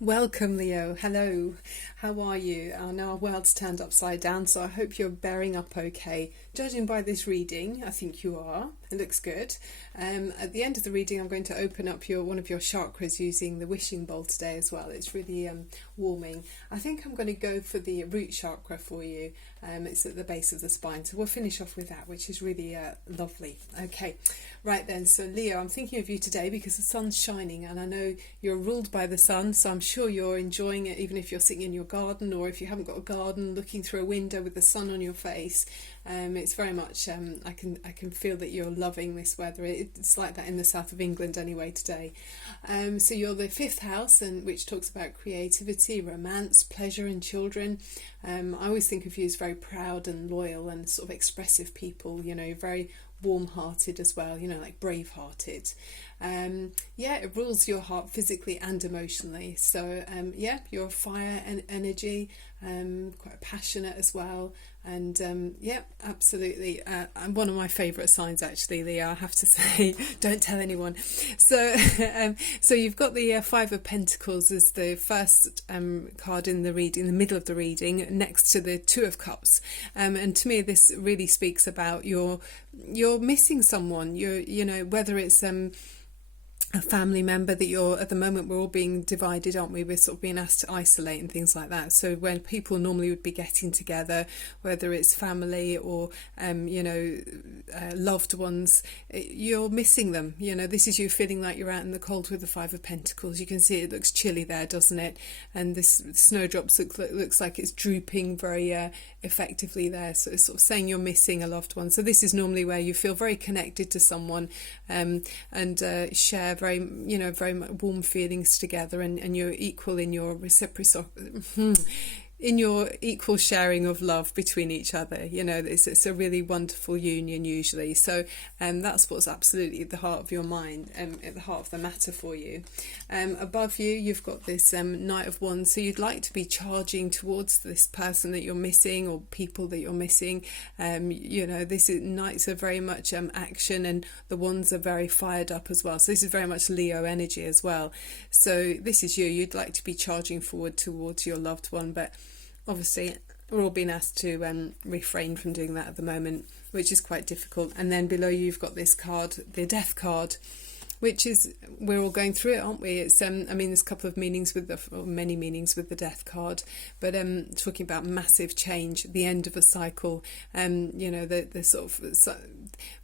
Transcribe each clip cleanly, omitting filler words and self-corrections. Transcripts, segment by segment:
Welcome, Leo. Hello. How are you? Now our world's turned upside down, so I hope you're bearing up okay. Judging by this reading, I think you are. It looks good. At the end of the reading, I'm going to open up one of your chakras using the wishing bowl today as well. It's really warming. I think I'm going to go for the root chakra for you. It's at the base of the spine, so we'll finish off with that, which is really lovely. Okay, right then. So Leo, I'm thinking of you today because the sun's shining, and I know you're ruled by the sun, so I'm sure you're enjoying it, even if you're sitting in your garden, or if you haven't got a garden, looking through a window with the sun on your face. It's very much I can feel that you're loving this weather. It's like that in the south of England anyway today. So you're the fifth house, and which talks about creativity, romance, pleasure and children. I always think of you as very proud and loyal and sort of expressive people, very warm-hearted as well, like brave-hearted. It rules your heart physically and emotionally. So you're fire and energy, quite passionate as well. And absolutely. And one of my favourite signs, actually, Leo, I have to say. Don't tell anyone. So, so you've got the Five of Pentacles as the first card in the reading, in the middle of the reading, next to the Two of Cups. And to me, this really speaks about you're missing someone. Whether it's a family member that at the moment we're all being divided, aren't we? We're sort of being asked to isolate and things like that. So when people normally would be getting together, whether it's family or loved ones, you're missing them. This is you feeling like you're out in the cold with the Five of Pentacles. You can see it looks chilly there, doesn't it? And this snowdrops looks like it's drooping very effectively there. So it's sort of saying you're missing a loved one. So this is normally where you feel very connected to someone and share very warm feelings together, and you're equal in your in your equal sharing of love between each other. It's a really wonderful union usually. So that's what's absolutely at the heart of your mind, at the heart of the matter for you. Above you, you've got this Knight of Wands. So you'd like to be charging towards this person that you're missing, or people that you're missing. Knights are very much action, and the Wands are very fired up as well. So this is very much Leo energy as well. So this is you. You'd like to be charging forward towards your loved one, but obviously, we're all being asked to refrain from doing that at the moment, which is quite difficult. And then below you, you've got this card, the Death card, which is, we're all going through it, aren't we? It's there's a couple of meanings many meanings with the Death card, but talking about massive change, the end of a cycle, the sort of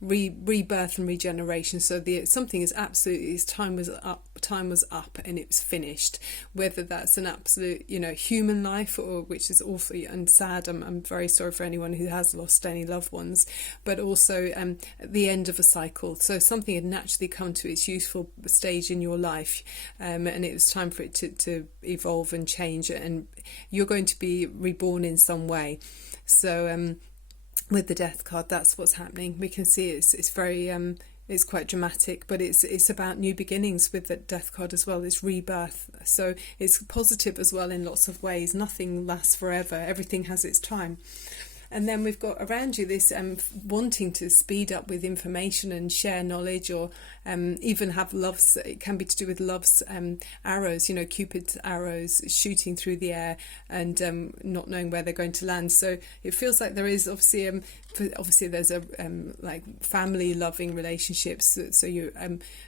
rebirth and regeneration. So something is absolutely, time was up and it was finished, whether that's an absolute human life, or which is awful and sad. I'm very sorry for anyone who has lost any loved ones, but also the end of a cycle. So something had naturally come to its useful stage in your life, and it was time for it to evolve and change, and you're going to be reborn in some way. So with the Death card, that's what's happening. We can see it's very it's quite dramatic, but it's about new beginnings with the Death card as well. It's rebirth, so it's positive as well in lots of ways. Nothing lasts forever, everything has its time. And then we've got around you this wanting to speed up with information and share knowledge, or even have love's, it can be to do with love's arrows, Cupid's arrows shooting through the air, and not knowing where they're going to land. So it feels like there is obviously there's a like family loving relationships, so you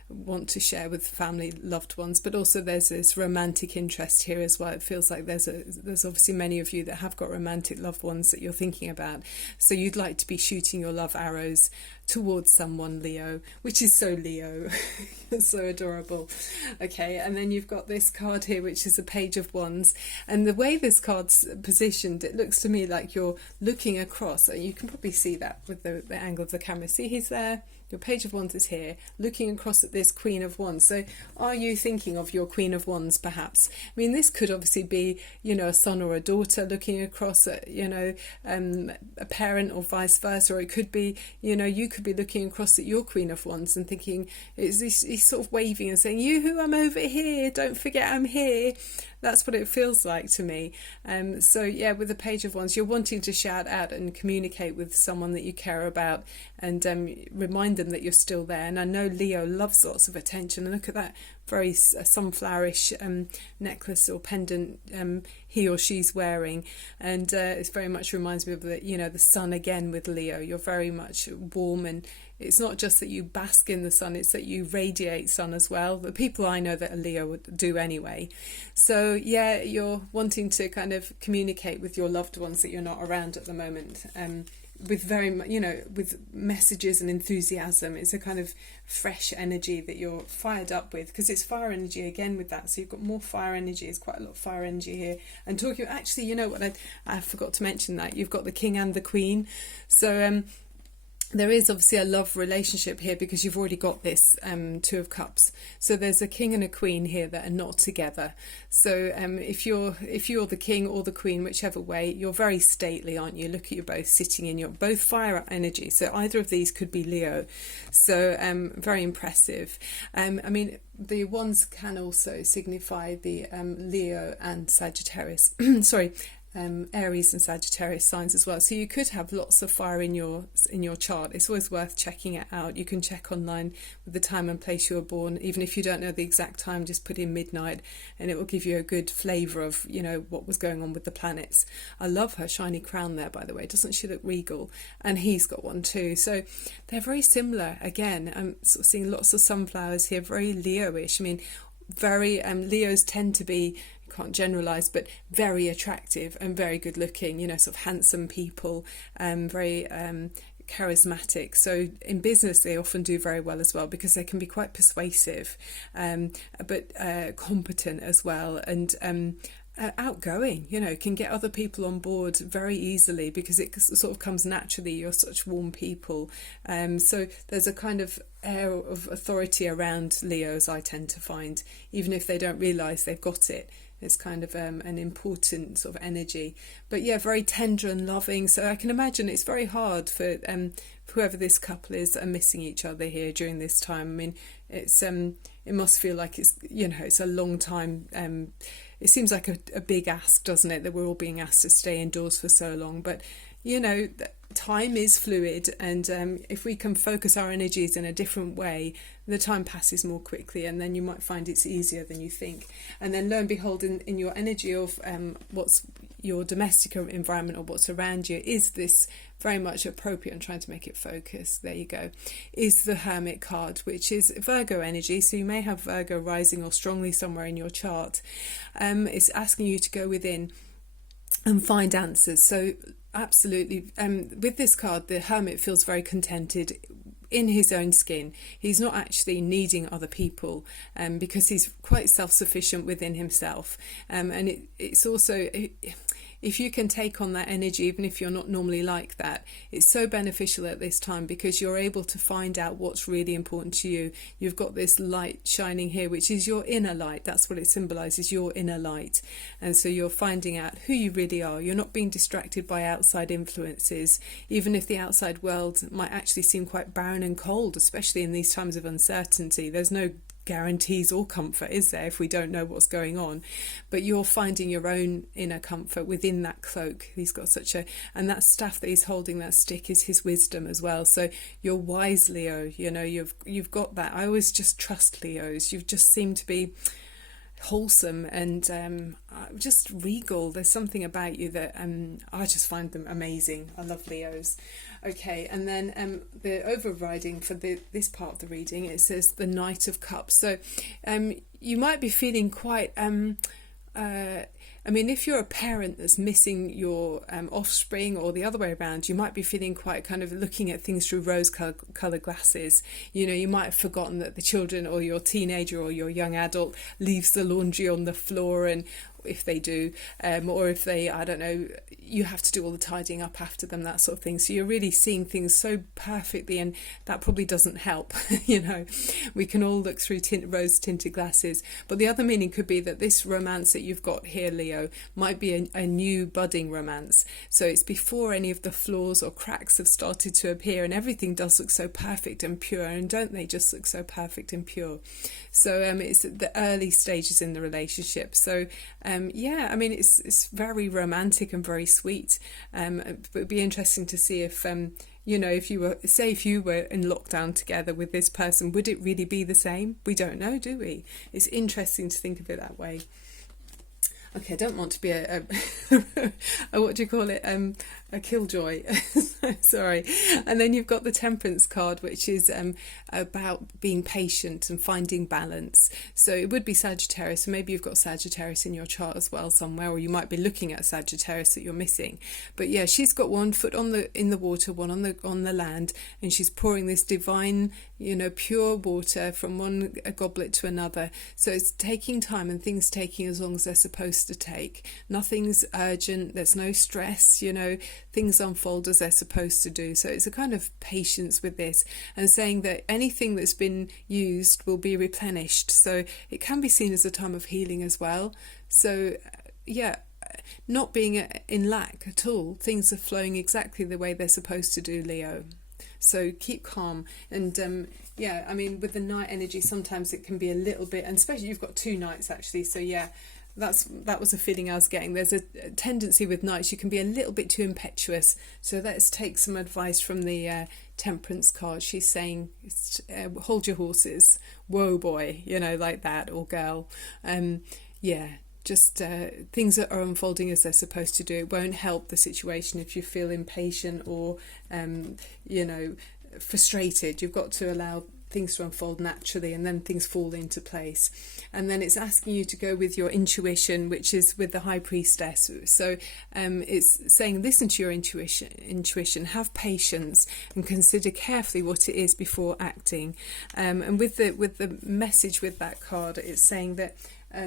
want to share with family loved ones, but also there's this romantic interest here as well. It feels like there's obviously many of you that have got romantic loved ones that you're thinking about, so you'd like to be shooting your love arrows towards someone, Leo, which is so Leo. So adorable. Okay, and then you've got this card here, which is a Page of Wands, and the way this card's positioned, it looks to me like you're looking across. You can probably see that with the angle of the camera. See, he's there. Your Page of Wands is here, looking across at this Queen of Wands. So are you thinking of your Queen of Wands, perhaps? I mean, this could obviously be, a son or a daughter looking across at, a parent, or vice versa. Or it could be, you could be looking across at your Queen of Wands and thinking, he's sort of waving and saying, "You, I'm over here. Don't forget I'm here." That's what it feels like to me. So yeah, with the Page of Wands, you're wanting to shout out and communicate with someone that you care about, and remind them that you're still there. And I know Leo loves lots of attention, and look at that very sunflowerish necklace or pendant he or she's wearing, and it very much reminds me of the sun again with Leo. You're very much warm, and it's not just that you bask in the sun, it's that you radiate sun as well. The people I know that are Leo would do anyway. So yeah, you're wanting to kind of communicate with your loved ones that you're not around at the moment, with very, with messages and enthusiasm. It's a kind of fresh energy that you're fired up with, because it's fire energy again with that. So you've got more fire energy. It's quite a lot of fire energy here. And talking, actually, you know what, I forgot to mention that you've got the king and the queen. So there is obviously a love relationship here, because you've already got this Two of Cups. So there's a king and a queen here that are not together. So if you're the king or the queen, whichever way, you're very stately, aren't you? Look at you both sitting in your both fire energy. So either of these could be Leo. So very impressive. I mean, the wands can also signify the Leo and Sagittarius. Sorry. Aries and Sagittarius signs as well. So you could have lots of fire in your chart. It's always worth checking it out. You can check online with the time and place you were born. Even if you don't know the exact time, just put in midnight and it will give you a good flavour of, what was going on with the planets. I love her shiny crown there, by the way. Doesn't she look regal? And he's got one too. So they're very similar. Again, I'm sort of seeing lots of sunflowers here, very Leo-ish. I mean, very Leos tend to be, can't generalize, but very attractive and very good looking, sort of handsome people, very charismatic. So in business they often do very well as well, because they can be quite persuasive, but competent as well, and outgoing, can get other people on board very easily, because it sort of comes naturally. You're such warm people. So there's a kind of air of authority around Leos, I tend to find, even if they don't realise they've got it. It's kind of an important sort of energy. But yeah, very tender and loving. So I can imagine it's very hard for whoever this couple is are missing each other here during this time. I mean, it's it must feel like it's a long time. It seems like a big ask, doesn't it, that we're all being asked to stay indoors for so long. But time is fluid, and if we can focus our energies in a different way, the time passes more quickly, and then you might find it's easier than you think. And then lo and behold, in your energy of what's your domestic environment or what's around you, is this very much appropriate. I'm trying to make it focus. There you go. Is the Hermit card, which is Virgo energy. So you may have Virgo rising or strongly somewhere in your chart. It's asking you to go within and find answers. So absolutely, with this card, the Hermit feels very contented in his own skin. He's not actually needing other people, because he's quite self-sufficient within himself. And it's also, if you can take on that energy, even if you're not normally like that, it's so beneficial at this time, because you're able to find out what's really important to you. You've got this light shining here, which is your inner light. That's what it symbolises, your inner light. And so you're finding out who you really are. You're not being distracted by outside influences, even if the outside world might actually seem quite barren and cold, especially in these times of uncertainty. There's no guarantees or comfort, is there, if we don't know what's going on? But you're finding your own inner comfort within that cloak. He's got and that staff that he's holding, that stick, is his wisdom as well. So you're wise, Leo. You've got that. I always just trust Leos. You just seem to be wholesome and just regal. There's something about you that I just find them amazing. I love Leos. Okay, and then the overriding for this part of the reading, it says the Knight of Cups. So you might be feeling quite I mean, if you're a parent that's missing your offspring, or the other way around, you might be feeling quite kind of looking at things through rose-coloured glasses. You might have forgotten that the children, or your teenager or your young adult, leaves the laundry on the floor, and if they do, or if they, I don't know, you have to do all the tidying up after them, that sort of thing. So you're really seeing things so perfectly, and that probably doesn't help. We can all look through rose tinted glasses. But the other meaning could be that this romance that you've got here, Leo, might be a new budding romance. So it's before any of the flaws or cracks have started to appear, and everything does look so perfect and pure, and don't they just look so perfect and pure? So it's the early stages in the relationship. So yeah, I mean, it's very romantic and very sweet. But it'd be interesting to see if You know, if you were in lockdown together with this person, would it really be the same? We don't know, do we? It's interesting to think of it that way. Okay, I don't want to be a what do you call it? A killjoy. Sorry. And then you've got the Temperance card, which is about being patient and finding balance. So it would be Sagittarius. So maybe you've got Sagittarius in your chart as well somewhere, or you might be looking at Sagittarius that you're missing. But yeah, she's got one foot in the water, one on the land, and she's pouring this divine, pure water from a goblet to another. So it's taking time, and things taking as long as they're supposed to take. Nothing's urgent. There's no stress. Things unfold as they're supposed to do. So it's a kind of patience with this, and saying that anything that's been used will be replenished. So it can be seen as a time of healing as well. So yeah, not being in lack at all. Things are flowing exactly the way they're supposed to do, Leo. So keep calm. And I mean, with the night energy, sometimes it can be a little bit, and especially you've got 2 nights actually. So yeah, that was a feeling I was getting. There's a tendency with nights, you can be a little bit too impetuous. So let's take some advice from the Temperance card. She's saying, hold your horses. Whoa, boy, like that, or girl. Just things that are unfolding as they're supposed to do. It won't help the situation if you feel impatient or, frustrated. You've got to allow things to unfold naturally, and then things fall into place. And then it's asking you to go with your intuition, which is with the High Priestess. So it's saying, listen to your intuition, have patience, and consider carefully what it is before acting. And with the message with that card, it's saying that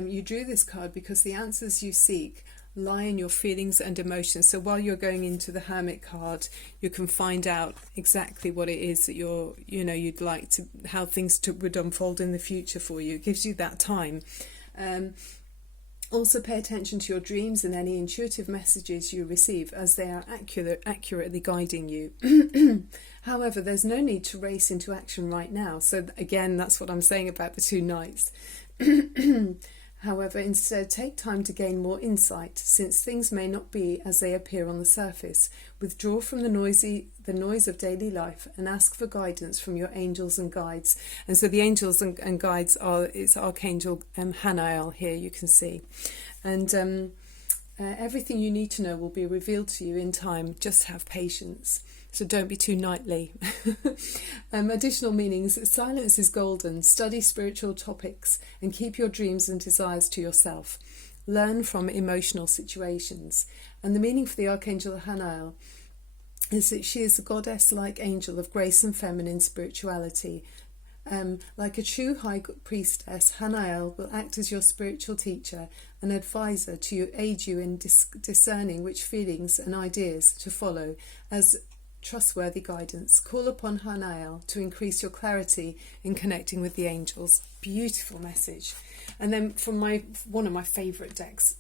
you drew this card because the answers you seek lie in your feelings and emotions. So while you're going into the Hermit card, you can find out exactly what it is that you'd like to, how things would unfold in the future for you. It gives you that time. Also pay attention to your dreams and any intuitive messages you receive, as they are accurately guiding you. However, there's no need to race into action right now. So again, that's what I'm saying about the 2 nights. However, instead, take time to gain more insight, since things may not be as they appear on the surface. Withdraw from the noise of daily life, and ask for guidance from your angels and guides. And so the angels and guides it's Archangel Hanael here, you can see. And everything you need to know will be revealed to you in time. Just have patience. So don't be too knightly. Additional meanings: silence is golden. Study spiritual topics and keep your dreams and desires to yourself. Learn from emotional situations. And the meaning for the Archangel Hanael is that she is a goddess-like angel of grace and feminine spirituality. Like a true high priestess, Hanael will act as your spiritual teacher and advisor to aid you in discerning which feelings and ideas to follow as trustworthy guidance. Call upon Hanael to increase your clarity in connecting with the angels. Beautiful message. And then from one of my favourite decks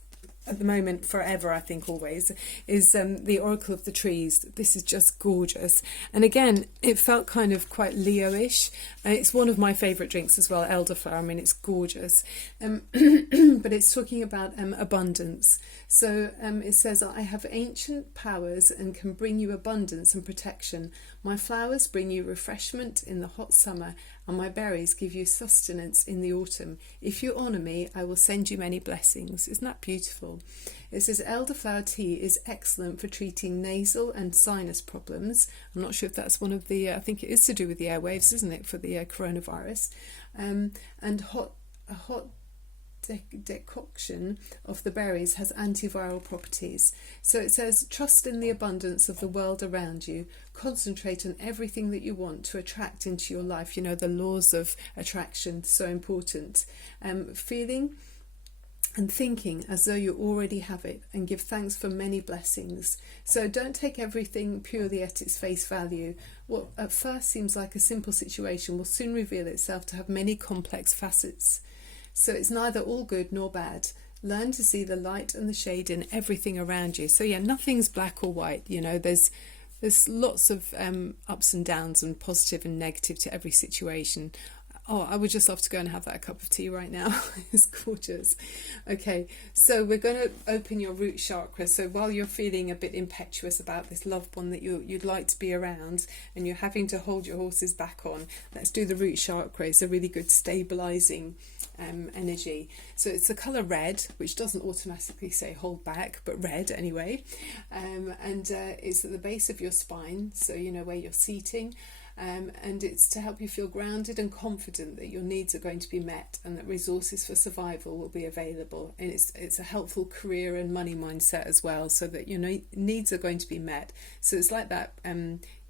at the moment, forever, I think always, is the Oracle of the Trees. This is just gorgeous. And again, it felt kind of quite Leo-ish. It's one of my favourite drinks as well, elderflower. I mean, it's gorgeous. But it's talking about abundance. So it says, I have ancient powers and can bring you abundance and protection. My flowers bring you refreshment in the hot summer, and my berries give you sustenance in the autumn. If you honour me, I will send you many blessings. Isn't that beautiful? It says elderflower tea is excellent for treating nasal and sinus problems. I'm not sure if that's one of the, I think it is to do with the airwaves, isn't it, for the coronavirus. And a hot decoction of the berries has antiviral properties. So it says, trust in the abundance of the world around you. Concentrate on everything that you want to attract into your life. The laws of attraction, so important. Feeling and thinking as though you already have it, and give thanks for many blessings. So don't take everything purely at its face value. What at first seems like a simple situation will soon reveal itself to have many complex facets. So it's neither all good nor bad. Learn to see the light and the shade in everything around you. So yeah, nothing's black or white. There's lots of ups and downs and positive and negative to every situation. Oh, I would just love to go and have that cup of tea right now. It's gorgeous. Okay, so we're going to open your root chakra. So while you're feeling a bit impetuous about this loved one that you'd like to be around, and you're having to hold your horses back on, let's do the root chakra. It's a really good stabilizing energy. So it's the colour red, which doesn't automatically say hold back, but red anyway. And it's at the base of your spine, so you know where you're seating. And it's to help you feel grounded and confident that your needs are going to be met and that resources for survival will be available. And it's a helpful career and money mindset as well, so that your needs are going to be met. So it's like that,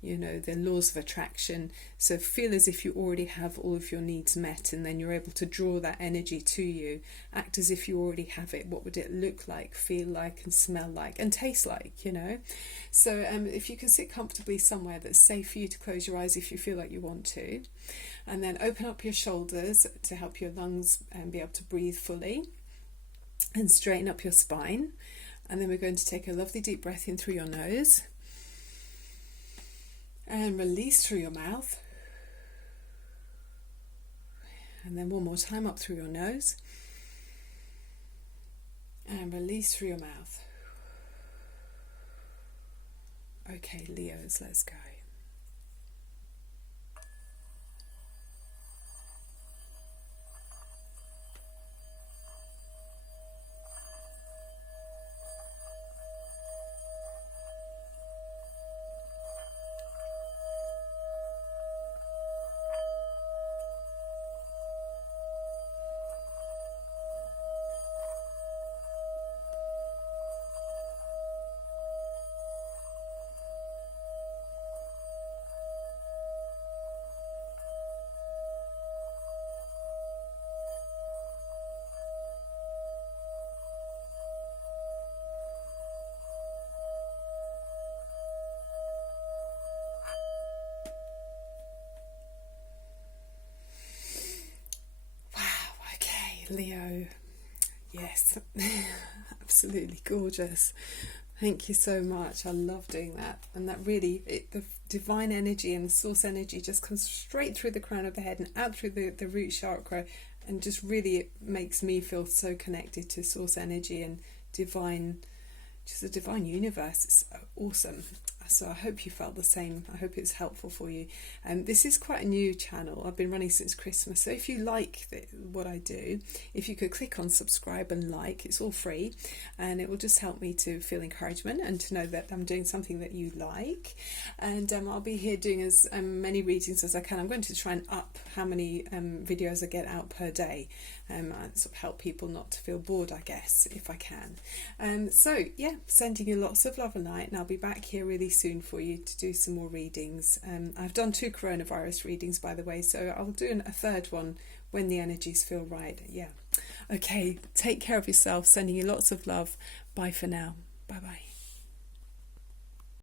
the laws of attraction. So feel as if you already have all of your needs met, and then you're able to draw that energy to you. Act as if you already have it. What would it look like, feel like, and smell like, and taste like, So if you can sit comfortably somewhere that's safe for you to close your eyes if you feel like you want to, and then open up your shoulders to help your lungs be able to breathe fully, and straighten up your spine. And then we're going to take a lovely deep breath in through your nose and release through your mouth. And then one more time, up through your nose and release through your mouth. Okay, Leos, let's go. Leo, yes, absolutely gorgeous. Thank you so much. I love doing that. And that really, the divine energy and the source energy just comes straight through the crown of the head and out through the root chakra, and just really it makes me feel so connected to source energy and divine, just the divine universe. It's awesome. So I hope you felt the same. I hope it's helpful for you. This is quite a new channel. I've been running since Christmas. So if you like what I do, if you could click on subscribe and like, it's all free. And it will just help me to feel encouragement and to know that I'm doing something that you like. And I'll be here doing as many readings as I can. I'm going to try and up how many videos I get out per day. And sort of help people not to feel bored, I guess, if I can. So yeah, sending you lots of love and light, and I'll be back here really soon for you to do some more readings. I've done 2 coronavirus readings, by the way, so I'll do a third one when the energies feel right. Yeah. Okay, take care of yourself, sending you lots of love. Bye for now. Bye bye.